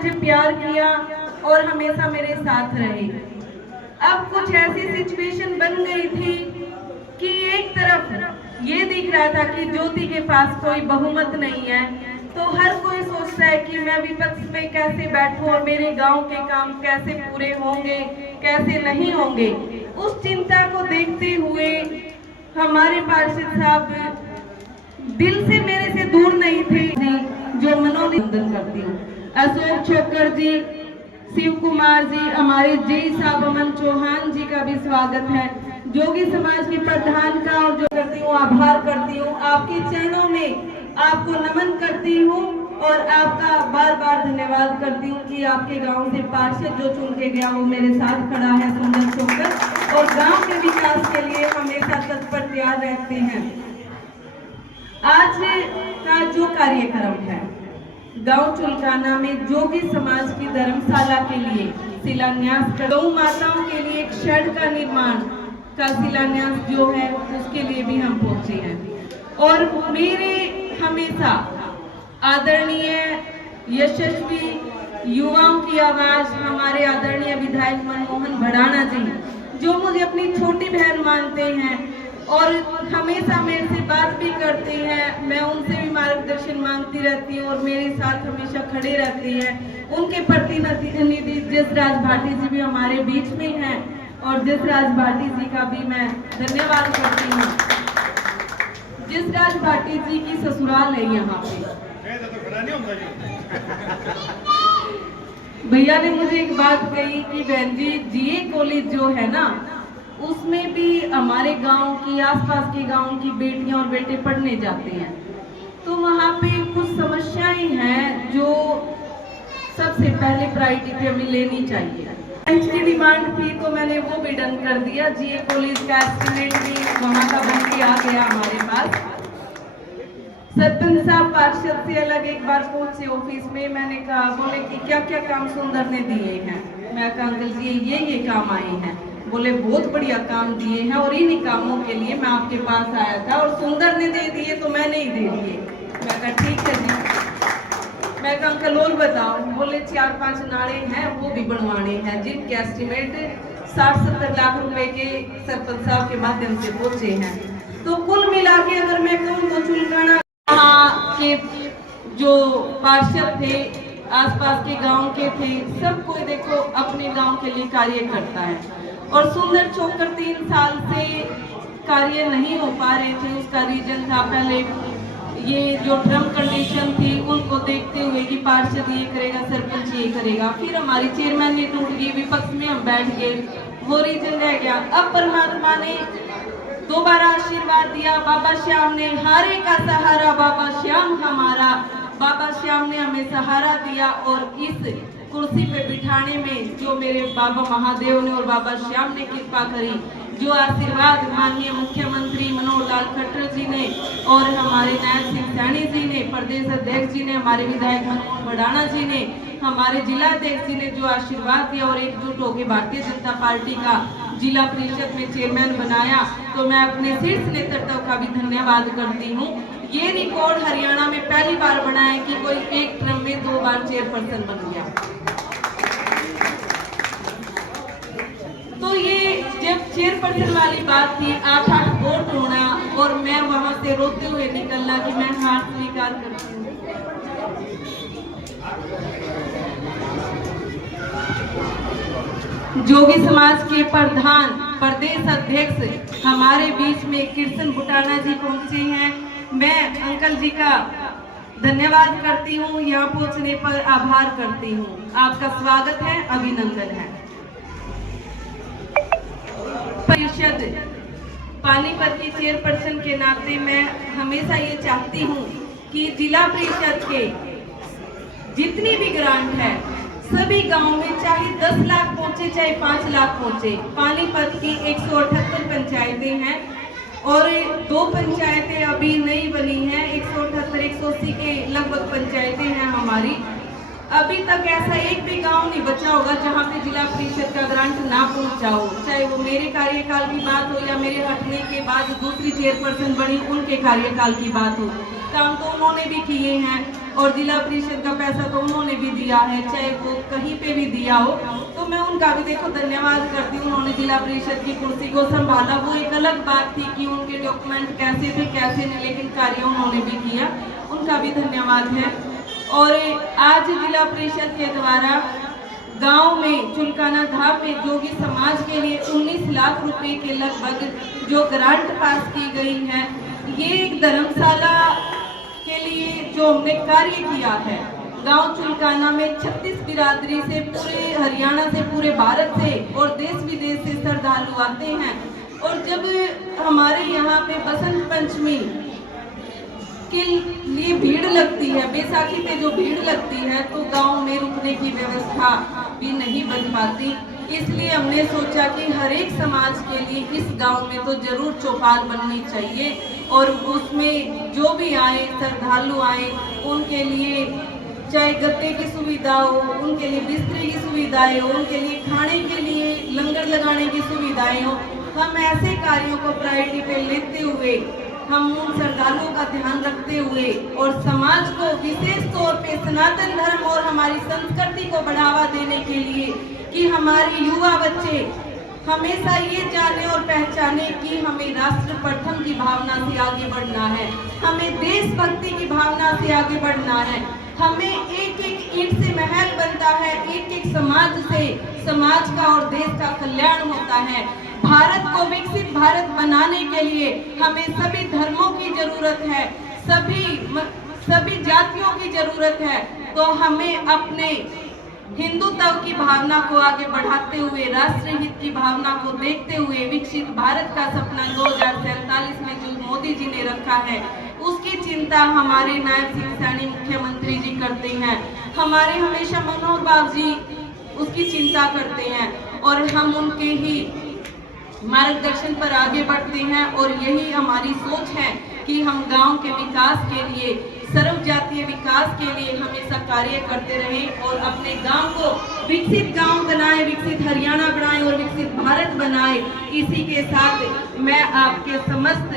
मुझे प्यार किया और हमेशा मेरे साथ रहे। अब कुछ ऐसी सिचुएशन बन गई थी कि एक तरफ ये दिख रहा था कि ज्योति के पास कोई बहुमत नहीं है, तो हर कोई सोचता है कि मैं विपक्ष में कैसे बैठूं और मेरे गांव के काम कैसे पूरे होंगे, कैसे नहीं होंगे। उस चिंता को देखते हुए हमारे पार्षद साहब दिल से मेरे से दूर नहीं थे, जो मनोनिंदन करती हूँ। अशोक छोकर जी, शिव कुमार जी, हमारे जेई साहब अमन चौहान जी का भी स्वागत है। जोगी समाज के प्रधान का और जो करती हूँ आभार करती हूँ, आपके चरणों में आपको नमन करती हूँ और आपका बार बार धन्यवाद करती हूँ कि आपके गांव से पार्षद जो चुन के गया वो मेरे साथ खड़ा है, सुंदर छोकर, और गांव के विकास के लिए हमेशा तत्पर तैयार रहते हैं। आज का जो कार्यक्रम है गांव चुलकाना में जोगी समाज की धर्मशाला के लिए शिलान्यास कर, गौ माताओं के लिए एक शेड का निर्माण का शिलान्यास जो है उसके लिए भी हम पहुंचे हैं। और मेरे हमेशा आदरणीय यशस्वी युवाओं की आवाज हमारे आदरणीय विधायक मनमोहन भड़ाना जी, जो मुझे अपनी छोटी बहन मानते हैं और हमेशा मेरे से बात भी करते हैं, मैं उनसे भी मार्गदर्शन मांगती रहती हूँ और मेरे साथ हमेशा खड़े रहते हैं। उनके प्रतिनिधि जसराज भाटी जी भी हमारे बीच में हैं और जसराज भाटी जी का भी मैं धन्यवाद करती हूँ। जसराज भाटी जी की ससुराल है यहाँ पे। भैया ने मुझे एक बात कही कि बहन जी, जीए कॉलेज जो है ना, उसमें भी हमारे गांव की, आसपास के गांव की बेटियां और बेटे पढ़ने जाते हैं, तो वहाँ पे कुछ समस्याएं हैं जो सबसे पहले प्रायोरिटी पे हमें लेनी चाहिए। बेंच की डिमांड थी तो मैंने वो भी डन कर दिया। जीए कॉलेज का एस्टिमेट भी वहाँ का बन के आ गया हमारे पास। सरपंच साहब पार्षद से अलग एक बार पहुंचे ऑफिस में, मैंने कहा, बोले कि क्या क्या काम सुंदर ने दिए हैं। मैं कहा अंकल जी ये काम आए हैं। बोले बहुत बढ़िया काम दिए हैं और इन्हीं कामों के लिए मैं आपके पास आया था और सुंदर ने दे दिए तो मैंने ही दे दिए। मैं कहा ठीक है जी। मैं कहा अंकल और बताओ। बोले 4-5 नाले हैं वो भी बनवाने हैं, जिनके एस्टिमेट 60-70 लाख रुपए के सरपंच साहब के माध्यम से पहुंचे हैं। तो कुल मिला के अगर मैं कहूँ तो चुलकाना के जो पार्षद थे, आसपास के गांव के थे, सब कोई देखो अपने गांव के लिए कार्य करता है। और सुंदर छोकर 3 साल से कार्य नहीं हो पा रहे थे, उसका रीजन था पहले ये जो ड्रम कंडीशन थी उनको देखते हुए कि पार्षद ये करेगा, सरपंच ये करेगा, फिर हमारी चेयरमैन ने टूट गई, विपक्ष में हम बैठ गए, वो रीजन रह गया। अब परमात्मा ने दोबारा आशीर्वाद दिया, बाबा श्याम ने, हारे का सहारा बाबा श्याम हमारा, बाबा श्याम ने हमें सहारा दिया और इस कुर्सी पे बिठाने में जो मेरे बाबा महादेव ने और बाबा श्याम ने कृपा करी, जो आशीर्वाद माननीय मुख्यमंत्री मनोहर लाल खट्टर जी ने और हमारे नायब सिंह सैनी जी ने, प्रदेश अध्यक्ष जी ने, हमारे विधायक मनमोहन भड़ाना जी ने, हमारे जिला अध्यक्ष जी ने जो आशीर्वाद दिया और एकजुट होकर भारतीय जनता पार्टी का जिला परिषद में चेयरमैन बनाया, तो मैं अपने शीर्ष नेतृत्व का भी धन्यवाद करती हूँ। ये रिकॉर्ड हरियाणा में पहली बार बना है कि कोई एक टर्म में 2 बार चेयरपर्सन बन गया। तो ये जब चेयरपर्सन वाली बात थी, 8-8 वोट होना और मैं वहां से रोते हुए निकलना कि मैं हार स्वीकार करती हूँ। जोगी समाज के प्रधान प्रदेश अध्यक्ष हमारे बीच में कृष्ण बुटाना जी पहुंचे हैं। मैं अंकल जी का धन्यवाद करती हूँ, यहाँ पहुंचने पर आभार करती हूँ। आपका स्वागत है, अभिनंदन है। परिषद पानीपत की चेयरपर्सन के नाते मैं हमेशा ये चाहती हूँ कि जिला परिषद के जितनी भी ग्रांट है सभी गांव में, चाहे 10 लाख पहुंचे चाहे 5 लाख पहुंचे। पानीपत की 178 पंचायतें हैं और 2 पंचायतें अभी नई बनी हैं, 178-180 के लगभग पंचायतें हैं हमारी। अभी तक ऐसा एक भी गांव नहीं बचा होगा जहां पे जिला परिषद का ग्रांट ना पहुंचा हो, चाहे वो मेरे कार्यकाल की बात हो या मेरे हटने के बाद दूसरी चेयरपर्सन बनी उनके कार्यकाल की बात हो। काम तो उन्होंने भी किए हैं। और जिला परिषद का पैसा तो उन्होंने भी दिया है, चाहे वो कहीं पे भी दिया हो, तो मैं उनका भी देखो धन्यवाद करती हूँ। उन्होंने जिला परिषद की कुर्सी को संभाला, वो एक अलग बात थी कि उनके डॉक्यूमेंट कैसे थे कैसे नहीं, लेकिन कार्य उन्होंने भी किया, उनका भी धन्यवाद है। और आज जिला परिषद के द्वारा गांव में चुलकाना धाम में जोगी समाज के लिए 19 लाख रुपए के लगभग जो ग्रांट पास की गई है, ये एक धर्मशाला के लिए जो हमने कार्य किया है। गांव चुलकाना में 36 बिरादरी से, पूरे हरियाणा से, पूरे भारत से और देश विदेश से श्रद्धालु आते हैं। और जब हमारे यहाँ पे बसंत पंचमी के लिए भीड़ लगती है, बैसाखी पे जो भीड़ लगती है, तो गांव में रुकने की व्यवस्था भी नहीं बन पाती। इसलिए हमने सोचा कि हर एक समाज के लिए इस गांव में तो जरूर चौपाल बननी चाहिए और उसमें जो भी आए श्रद्धालु आए उनके लिए चाहे गद्दे की सुविधा हो, उनके लिए बिस्तर की सुविधाएं हो, उनके लिए खाने के लिए लंगर लगाने की सुविधाएं हो। हम ऐसे कार्यों को प्रायोरिटी पे लेते हुए, हम उन श्रद्धालुओं का ध्यान रखते हुए और समाज को विशेष तौर पे सनातन धर्म और हमारी संस्कृति को बढ़ावा देने के लिए कि हमारे युवा बच्चे हमेशा ये जाने और पहचाने कि हमें राष्ट्र प्रथम की भावना से आगे बढ़ना है, हमें देशभक्ति की भावना से आगे बढ़ना है, हमें एक एक ईंट से महल बनता है, एक एक समाज से समाज का और देश का कल्याण होता है। भारत को विकसित भारत बनाने के लिए हमें सभी धर्मों की जरूरत है, सभी जातियों की जरूरत है। तो हमें अपने हिंदुत्व की भावना को आगे बढ़ाते हुए, राष्ट्र हित की भावना को देखते हुए विकसित भारत का सपना 2047 में जो मोदी जी ने रखा है, उसकी चिंता हमारे नायब शिक्षाणी मुख्यमंत्री जी करते हैं। हमारे हमेशा मनोहर बाबू जी उसकी चिंता करते हैं और हम उनके ही मार्गदर्शन पर आगे बढ़ते हैं। और यही हमारी सोच है कि हम गांव के विकास के लिए, सर्व जातीय विकास के लिए हमेशा कार्य करते रहें और अपने गांव को विकसित गांव बनाए, विकसित हरियाणा बनाए और विकसित भारत बनाए। इसी के साथ मैं आपके समस्त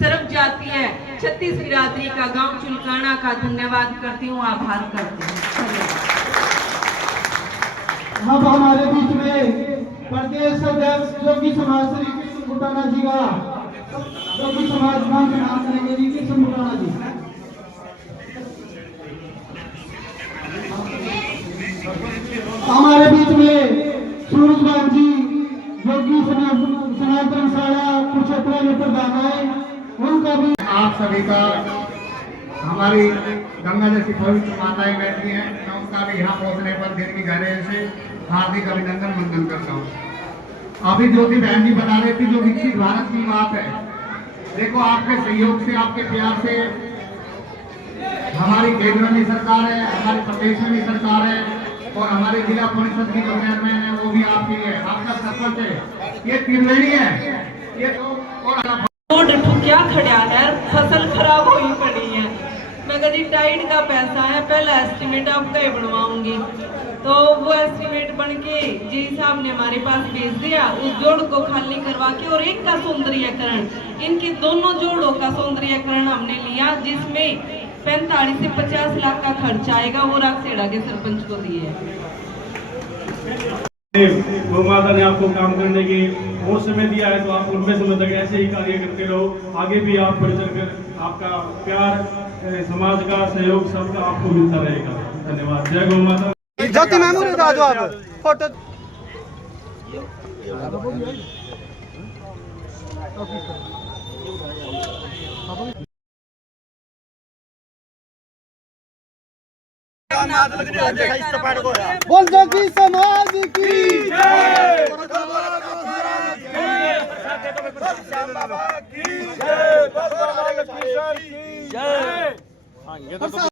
सर्व जातीय 36 बिरादरी का गांव चुलकाना का धन्यवाद करती हूँ, आभार करती हूँ। अब हमारे बीच में प्रदेश अध्यक्ष जोगी समाज श्री कृष्ण मुटाना जी का जोगी समाज नाम से नाम करेंगे जी कृष्ण मुटाना जी। हमारे बीच में सूरज भाई जी जोगी समाज धर्मशाला कुरुक्षेत्र में प्रधान है, उनका भी आप सभी का, हमारी गंगा जैसी पवित्र माताएं बैठी हैं, मैं उनका भी यहाँ पहुँचने पर दिल की गहराई से हार्दिक अभिनंदन वंदन करता हूँ। अभी ज्योति बहन जी बता रही थी जो विकसित भारत की बात है, देखो आपके सहयोग से, आपके प्यार से हमारी केंद्र में सरकार है, हमारे प्रदेश में भी सरकार है और हमारे जिला परिषद की जो चेयरमैन है वो भी आपकी है, आपका सरपंच है, ये त्रिवेणी है, ये तो और क्या खड़ा है, फसल खराब हुई पड़ी है। मैं कभी टाइड का पैसा है, पहला एस्टिमेट आपका ही बनवाऊंगी, तो वो एस्टिमेट बन के जी साहब ने हमारे पास भेज दिया, उस जोड़ को खाली करवा के और एक का सौंदर्यकरण, इनके दोनों जोड़ों का सौंदर्यकरण हमने लिया, जिसमें 45 से 50 लाख का खर्च आएगा, वो रागसेड़ा के सरपंच को दिए है। गौ माता ने आपको काम करने की वो समय दिया है, तो आप लंबे समय तक ऐसे ही कार्य करते रहो, आगे भी आप बढ़ चढ़कर आपका प्यार, समाज का सहयोग सबका आपको मिलता रहेगा। धन्यवाद। जय गौ माता। ज्योति मैम उधर जो आप फोटो बोल जोगी समाज की जय।